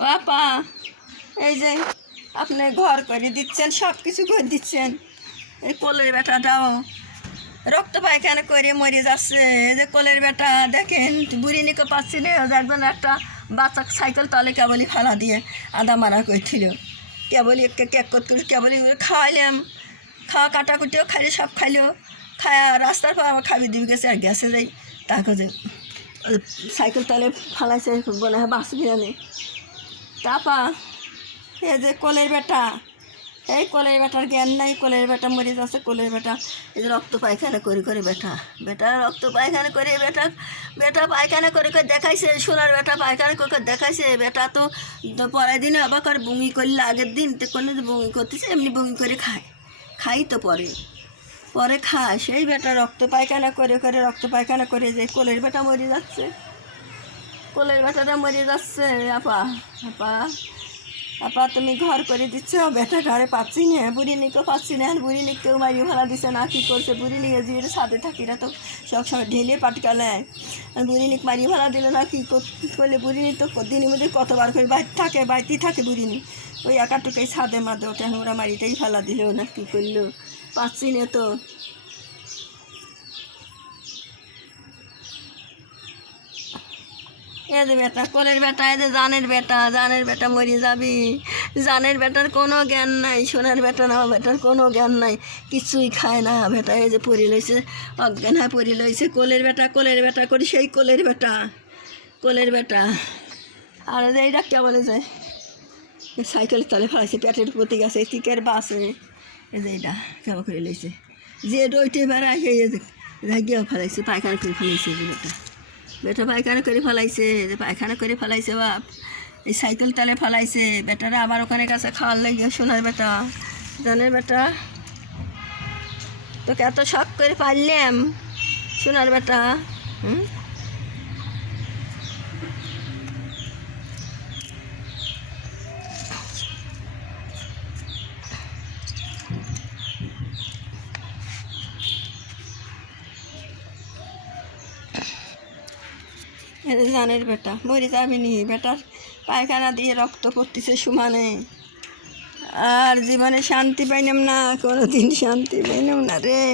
ও আপা, এই যে আপনি ঘর করে দিচ্ছেন, সব কিছু করে দিচ্ছেন, এই কোলের বেটাটাও রক্ত পায়খানা করে মরে যাচ্ছে। এই যে কোলের বেটা দেখেন, বুড়ি নিকে পাচ্ছি না, দেখবেন একটা বাচ্চা সাইকেল তলে কেবলই ফালা দিয়ে আদা মারা করছিল, কেবলই একটা কেক করতে কেবলই খাওয়াইলাম, খাওয়া কাটাকুটিও খাইলে সব খাইলো, খায়া রাস্তার পর আমার খাবি দিয়ে গেছে আর গেছে যাই তাকে যে সাইকেল তলে ফালাইছে বলে হ্যাঁ বাঁচবি না নেই। তাপা এ যে কোলের বেটা, এই কোলের বেটার জ্ঞান নাই, কোলের বেটা মরে যাচ্ছে, কোলের বেটা এই যে রক্ত পায়খানা করে করে বেটা রক্ত পায়খানা করে বেটা পায়খানা করে করে দেখাইছে, সোনার বেটা পায়খানা করে করে দেখাইছে। বেটা তো পরের দিনে আবার করে বমি করলে, আগের দিন তো কোনো বমি করতেছে, এমনি বমি করে খাই তো পরে খায়, সেই বেটা রক্ত পায়খানা করে করে রক্ত পায়খানা করে যে কোলের বেটা মরে যাচ্ছে, কোলের বেটাটা মরে যাচ্ছে। আপা আপা আপা তুমি ঘর করে দিচ্ছ, বেটা ঘরে পাচ্ছি না, বুড়ি নিকেও পাচ্ছি না, বুড়ি নিকেও মারিয়ে ভাড়া দিচ্ছে না, কী করছে বুড়ি নিকে যে সাথে থাকি না তো সবসময় ঢেলে পাটকালায়, আর বুড়ি নিক মারিয়ে ভাড়া দিল না, কী করলে বুড়ি নিক তো দিনের মধ্যে কতবার করে বাড়িতেই থাকে বুড়ি নিক, ওই একাটুকাই ছাদে মাদে ওটা ওরা মারিটাই ফেলা দিল না, কী করলো পাচ্ছি না তো। এ যে বেটা কোলের বেটা, এ যে জানের বেটা মরে যাবি, জানের বেটার কোনো জ্ঞান নাই, সোনার বেটা না বেটার কোনো জ্ঞান নাই, কিছুই খায় না বেটা, এই যে পড়ে লইছে অজ্ঞান হয়ে পড়ে লইছে, কোলের বেটা করি সেই কোলের বেটা। আর যে এইটা কে বলে যায় সাইকেলের তলে ফেলাইছে, পেটের প্রতি গেছে টিকের বাসে, এই যে এইটা কেমন করে লইছে, যে ডইটে বেড়ায় সেই গিয়েও ফেলাইছে, পায়খানা করে ফেলাইছে যে বেটা পায়খানা করে ফেলাইছে, যে পায়খানা করে ফেলাইছে বাপ, এই সাইকেল তালে ফেলাইছে, বেটারা আবার ওখানে কাছে খাওয়ার লাগে, সোনার বেটা জানের বেটা, তোকে এত শখ করে পারলাম সোনার বেটা। জানের বেটা মরে যাবিনি, বেটার পায়খানা দিয়ে রক্ত পড়তেছে সমানে, আর জীবনে শান্তি পাইলাম না, কোনো দিন শান্তি পাইলাম না রে,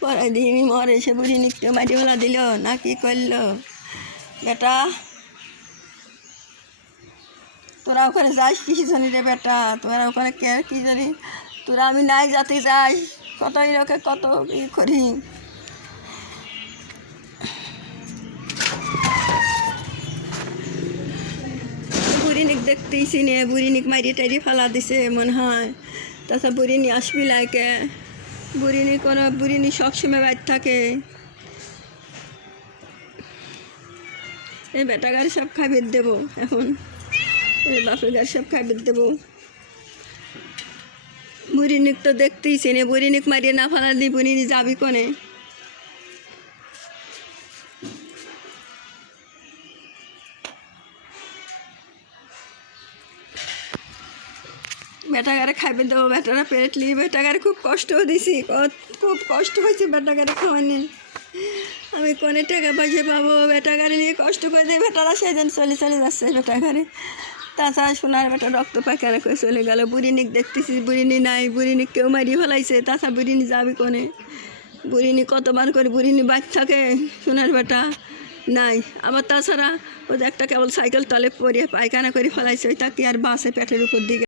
পরের দিনই মরে সে বুড়ি নিকতে মারিওলা দিল না, কি করলো বেটা, তোরা ওখানে যাস কি জানি রে বেটা, তোরা ওখানে কে কি জানি, তোরা আমি নাই যাতে যাই, কতই লোকে কত ই করি, বুড়িনিক দেখতেইছি নে, বুড়িনিক মারিয়ে টারিয়ে ফেলা দিছে মনে হয়, তাছাড়া বুড়িনি আসবি লাইকে, বুড়িনি সবসময় বাইর থাকে, এই বেটা গাড়ি সব খাইয়ে দেবো এখন, এই বাপের গাড়ি সব খাইয়ে দেবো, বুড়িনিক তো দেখতেইছি নে, বুড়িনিক মারিয়ে না ফেলা দিই বুড়িনি যাবি কোনে, বেটাগারে খাইবে দেবো, বেটারা পেরেটলি, বেটাগারে খুব কষ্টও দিছি, খুব কষ্ট হয়েছে বেটাগারে খাওয়ানি, আমি কোনে টাকা পয়সা পাবো, বেটাগারে নিয়ে কষ্ট করে দেয়, বেটারা সেদিন চলে যাচ্ছে বেটাগারে, তাছাড়া সোনার বেটা রক্ত পায়খানা করে চলে গেল, বুড়িনিক দেখতেছি বুড়িনি নাই, বুড়িনিক কেউ মারিয়ে ফেলাইছে, তাছাড়া বুড়িনি যাবি কোনে, বুড়িনি কতবার করে বুড়িনি বাদ থাকে, সোনার বেটা নাই, আবার তাছাড়া ওই একটা কেবল সাইকেল তলে পরিয়ে পায়খানা করে ফেলাইছে, ওই তাকে আর বাসে পেটের উপর দিকে